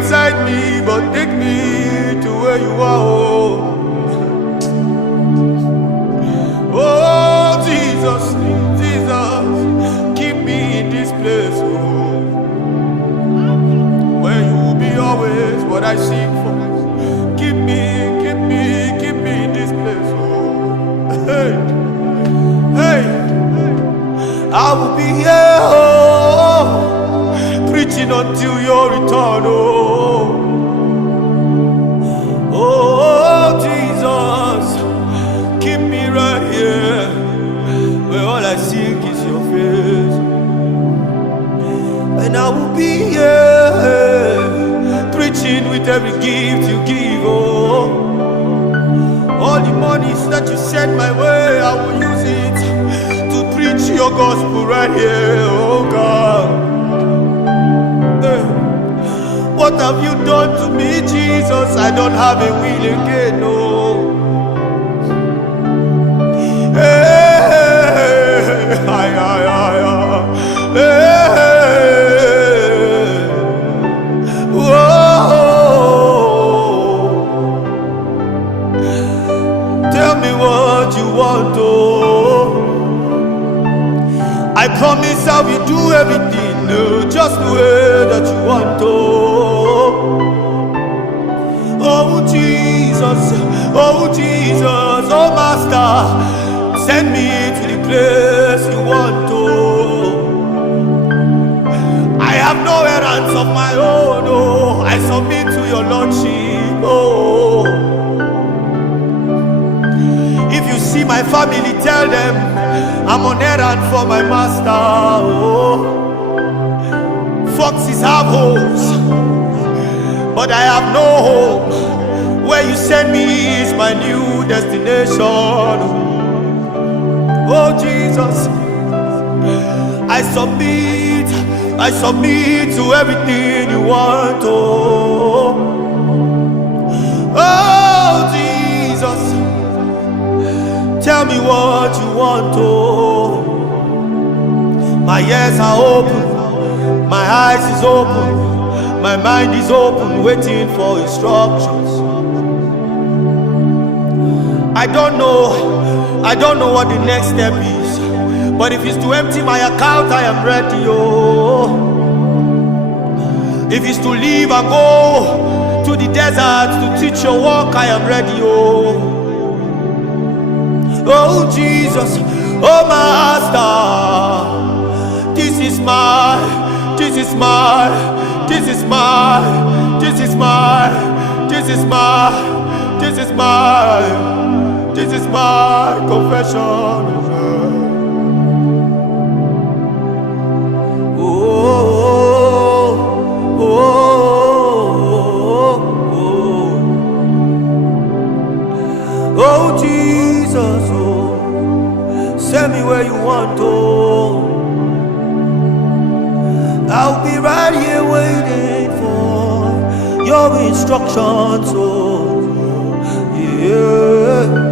inside me, but take me to where you are. Oh Jesus, Jesus, keep me in this place, where you will be always what I seek for. Keep me in this place. Hey, hey, I will be here, preaching until your return. Oh Jesus, keep me right here, where all I seek is your face. And I will be here, preaching with every gift you give. All the monies that you send my way, I will use it to preach your gospel right here. Oh God, what have you done to me, Jesus? I don't have a will again, no. Tell me what you want, I promise I will do everything just the way that you want, oh Jesus, oh Jesus, oh Master, send me to the place you want to. I have no errands of my own, oh. I submit to your lordship, oh. If you see my family, tell them I'm on errand for my master, oh. Foxes have holes, but I have no home. Where you send me is my new destination. Oh Jesus, I submit to everything you want, oh. Oh Jesus, tell me what you want, oh. My ears are open, my eyes is open, my mind is open, waiting for instructions. I don't know what the next step is, but if it's to empty my account, I am ready, oh. If it's to leave and go to the desert to teach your work, I am ready, oh. Oh Jesus, oh Master, this is my confession. Oh Jesus, oh, send me where you want, oh. I'll be right here waiting for your instructions, oh. Yeah.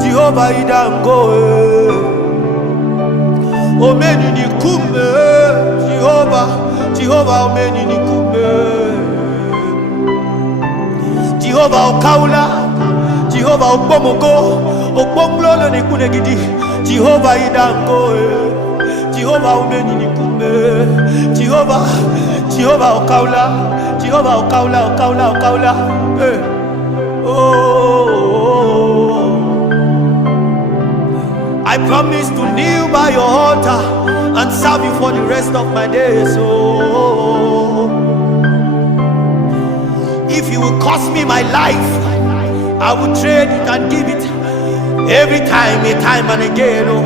Jehovah idango, omeni ni kume, Jehovah omeni ni kume, Jehovah okaula, Jehovah okpomogo, okpomlolo ni kunegidi, Jehovah idango, Jehovah omeni ni kume, Jehovah okaula, okaula, I promise to kneel by your altar and serve you for the rest of my days. Oh, if you will cost me my life, I will trade it and give it every time, a time and again. Oh,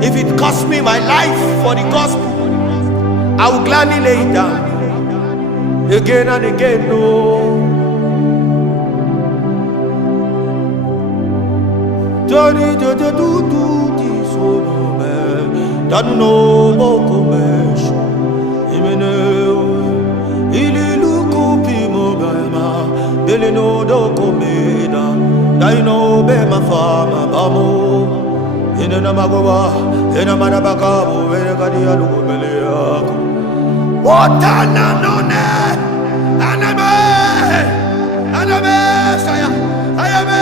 if it costs me my life for the gospel, I will gladly lay it down. again and again, no. Johnny, do this, oh, man. Don't know, Boko, man. Ililu kupi mobama, delino do komena, daino be ma fama bamo. Inena magoba, ena manabakabo, venagadia do meleako. Wotana none, aname, saya, ayabe.